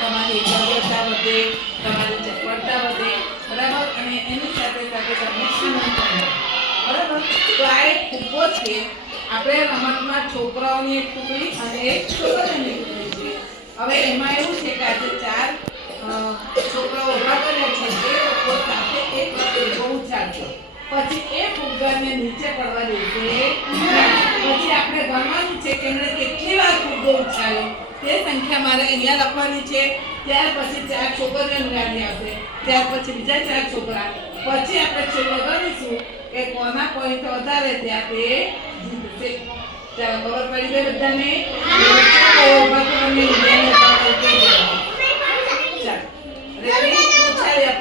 તમારી એકાગ્રતા વધે, તમારી ચપળતા વધે, બરાબર? અને એની સાથે સાથે તમને આનંદ કરો બરાબર? તો આ એક ફૂગો છે. આપણે રમતમાં છોકરાઓની એક ટુકડી અને એક છોકરાઓની ટુકડી છે. હવે એમાં એવું છે કે આજે ચાર છોકરાઓ ઊભા કર્યા છે. તે લોકો સાથે એક ફુગ્ગો ઉછાળજો પછી એ ફુગ્ગાને નીચે પડવા દેશે પછી આપણે ગણવાનું છે કે એમણે કેટલી વાર ફુગ્ગો ઉછાળ્યો. તે સંખ્યા મારે અહીંયા લખવાની છે. ત્યાર પછી ચાર છોકરીઓની ગાડી આવશે ત્યાર પછી બીજા ચાર છોકરા. પછી આપણે છેલ્લે કરીશું કે કોના પોઈન્ટ વધારે ત્યાં તે જીતશે. ચાલો ખબર પડી ગઈ બધાને?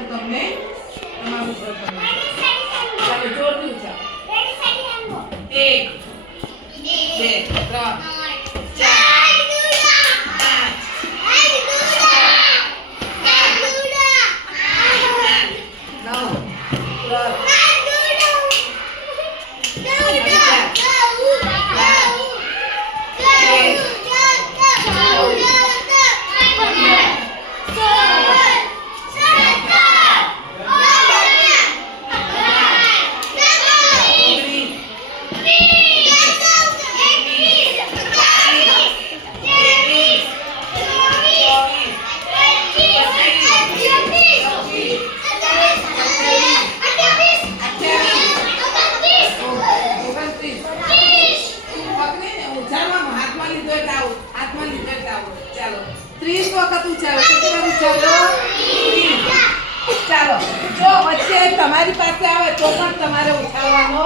તમને તમારું ચાલો જોરથી ઉછાળો એક બે ત્રણ. ચાલો. ત્રીસ વખત ઉછાળો કેટલી ઉછાળો ચાલો. જો વચ્ચે તમારી પાસે આવે તો પણ તમારે ઉછાળવાનો